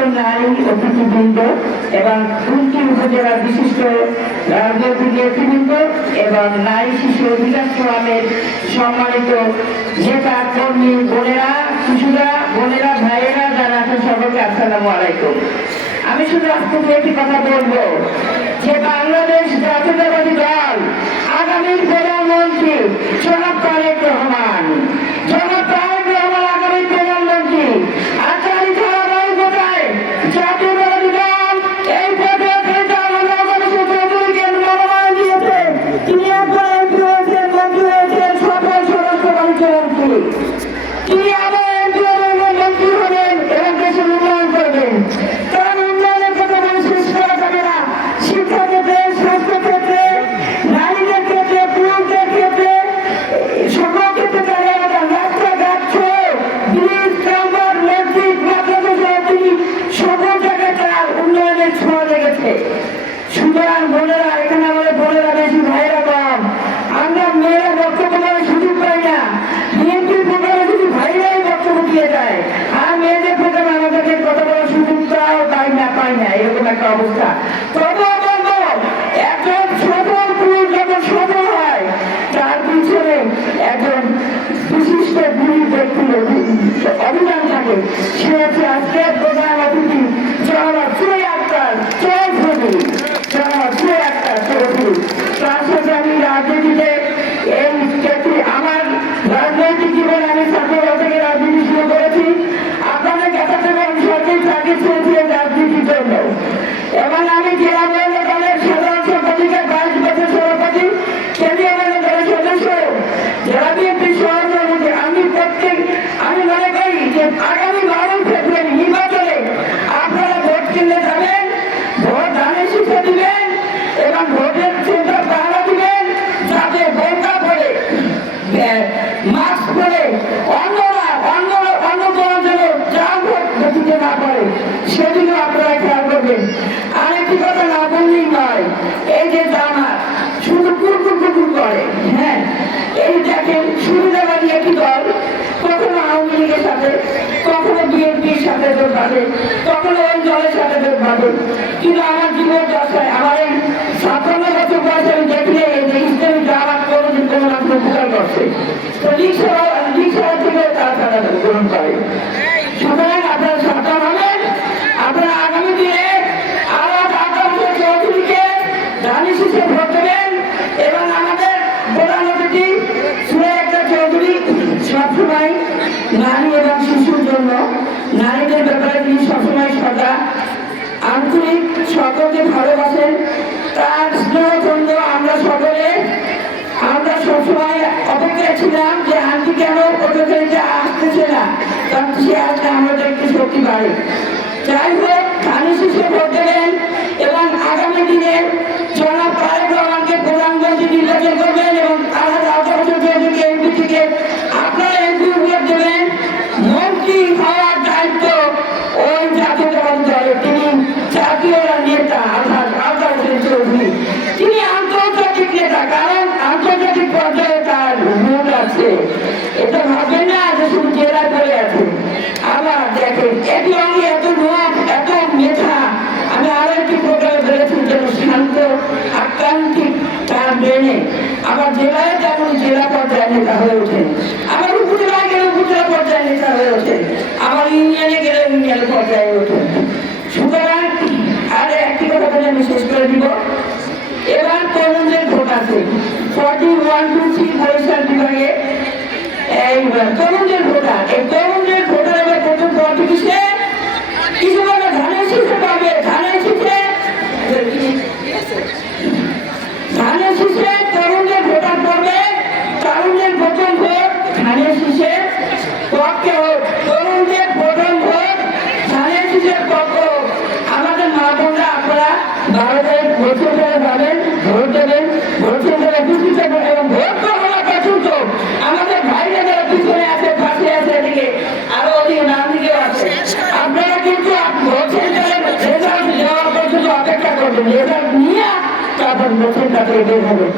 উপস্থিত নারী অতিথিবৃন্দ এবং কুলটি উপজেলার বিশিষ্ট রাজনৈতিক নেতৃবৃন্দ এবং নারী শিশু অধিকার ফোরামের সম্মানিত নেতা কর্মী বোনেরা, শিশুরা, বোনেরা, ভাইয়েরা যারা আছেন সকলকে আসসালামু আলাইকুম। আমি শুধু আজকে একটি কথা বলবো যে বাংলাদেশ জাতীয়তাবাদী দল আগামীর প্রধানমন্ত্রী জনাব তারেক রহমান, জনাব তারেক রহমান আগামী প্রধানমন্ত্রী। আগামী ধারাবাহিকতায় জাতীয়তাবাদী দল এই চৌধুরীকে মনোনয়ন দিয়েছে। তিনি একবার এমপি হয়েছেন, মন্ত্রী হয়েছেন, সফল স্বরাষ্ট্রমন্ত্রী। তিনি আবার এমপি হবেন, মন্ত্রী হবেন এবং দেশের উন্নয়ন করবেন। কারণ উন্নয়নের কথা মানুষ শেষ করা যাবে না। শিক্ষাক্ষেত্রে, স্বাস্থ্যক্ষেত্রে, নারীদের ক্ষেত্রে, পুরুষদের ক্ষেত্রে, সকল ক্ষেত্রে তারা রাস্তাঘাট, ব্রিজ, কালভার্ট, মসজিদ, মাদ্রাসা সহ তিনি সকল জায়গায় তার উন্নয়নের ছোঁয়া লেগেছে। সুতরাং বোনেরা, এখানে আমাদের বোনেরা বেশি, ভাইয়েরা কম। আমরা মেয়েরা বক্তব্য করার সুযোগ পাই না। বিএনপির প্রোগ্রামে যদি ভাইরাই বক্তব্য দিয়ে যায়, আর মেয়েদের প্রোগ্রামে আমাদেরকে কথা বলার সুযোগটাও পাই না, এরকম একটা অবস্থা। তবুও বলবো, একজন সফল পুরুষ যখন সফল হয়, তার পিছনে একজন বিশিষ্ট গুরু ব্যক্তির অভিযান থাকে। সে হচ্ছে আজকে প্রধান অতিথি জনাব সুরাই আক্তার চৌধুরী। জনাব সুরাই আক্তার চৌধুরী, তার সাথে আমি রাজনীতিতে এই ক্ষেত্রে আমার রাজনৈতিক জীবনে আমি ছাত্রদল থেকে রাজনীতি শুরু করেছি। আপনাদের কাছে থেকে আমি সরকারি চাকরি চেয়েছিলেন রাজনীতির জন্য এবং আমি জেলা মহিলা দলের সাধারণ সম্পাদিকা 22 বছর সভাপতি, কেন্দ্রীয় মহিলা দলের সদস্য, জেলা বিএনপির সভাপতি। আমি মনে করি যে আগামী 12 ফেব্রুয়ারি নির্বাচনে আপনারা ভোট কিনতে যাবেন, ভোট ধানের শীষে দিবেন এবং ভোটের সেন্টার পাহারা দিবেন, যাতে বোরকা পরে, মাস্ক পরে অন্য দল যেন যা ভোট দিতে না পারে সেদিনও আপনারা খেয়াল করবেন। আরেকটি কথা না বললেই নয়, এই যে জামাত শুধু কুকুর করে। হ্যাঁ, এই দেখেন সুবিধাবাদী একটি দল কখনো আওয়ামী লীগের সাথে, কখনো বিএনপির সাথে যোগ বাঁধে, কখনো ওই দলের সাথে যোগ বাঁধে। কিন্তু আমার জীবন দশায়, আমার এই 57 বছর বয়সে আমি দেখলে যে ইসলামী জামাত কোনোদিন কোনো না কোনো উপকার করছে। তো রিক্সা থেকে তারা গ্রহণ করে। সুতরাং আপনারা সাবধান হবেন। আপনারা আগামী দিনে চৌধুরীকে ধানের শীষে ভোট দেবেন এবং আমাদের প্রধান অতিথি সুরাই আক্তার চৌধুরী সবসময় নারী এবং শিশুর জন্য, নারীদের ব্যাপারে তিনি সবসময় সদা আন্তরিক, সকলকে ভালোবাসেন। তার স্নেহচন্দ আমরা সবসময় অপেক্ষায় ছিলাম যে আন্টি কেন পর্যটনকে আসতেছে না, কারণ সে আসলে আমাদের একটু শক্তি বাড়ে। যাই হোক, ধানের শীষে ভোট দেবেন এবং আগামী দিনে জনাব তারেক রহমানকে প্রধানমন্ত্রী নির্বাচন করবেন এবং চৌধুরীকে এমপি থেকে আপনারা এমপি ভোট দেবেন। মন্ত্রী হওয়ার দায়িত্ব ওই জাতীয়তাবাদী দলের, তিনি জাতীয় নেতা আলতাফ হোসেন চৌধুরী, তিনি আন্তর্জাতিক নেতা, কারণ আন্তর্জাতিক পর্যায়ে তার ভোট আছে। এটা ভাবেন না যে শুধু জেলায় পড়ে আছে। আবার দেখেন, এটি আমি এত লোক, এত মেধা। আমি আরো একটি প্রোগ্রামে বলেছি যেন শান্ত, আক্রান্তিক তার ব্রেনে। আবার জেলায় যেমন জেলা পর্যায়ে নেতা হয়ে ওঠেন, আবার উপজেলায় গেলে উপজেলা পর্যায়ে নেতা হয়ে ওঠেন, আবার ইউনিয়নে গেলে ইউনিয়ন পর্যায়ে ওঠেন। সুতরাং আর একটি কথা বলে আমি শেষ করে দিব। এবার তরুণদের ভোট আছে 41-3 বরিশাল বিভাগে। এই তরুণদের ভোটার, এই তরুণদের ভোটার এবার প্রথম পাবে কিসে? কিছু বলে ধানের শীষে পাবে। ধানের শীষে তরুণদের ভোটার পড়বে। তরুণদের প্রথম ভোট ধানের শীষে পক্ষে হোক। তরুণদের প্রথম ভোট ধানের শীষের পক্ষ হোক। আমাদের মা বোনরা আপনারা 12 তারিখ ভোট সেন্টারে যাবেন, ভোট দেবেন, ভোট সেন্টারে উপস্থিত থাকবেন এবং ভোট গ্রহণ পর্যন্ত আমাদের ভাইরা যারা পিছনে আছে, পাশে আছে, এদিকে আরো অধিক নাম দিকেও আছে, আপনারা কিন্তু ভোট সেন্টারে রেজাল্ট দেওয়ার পর্যন্ত অপেক্ষা করবেন। রেজাল্ট নিয়ে তারপর ভোট সেন্টার থেকে বের হবেন।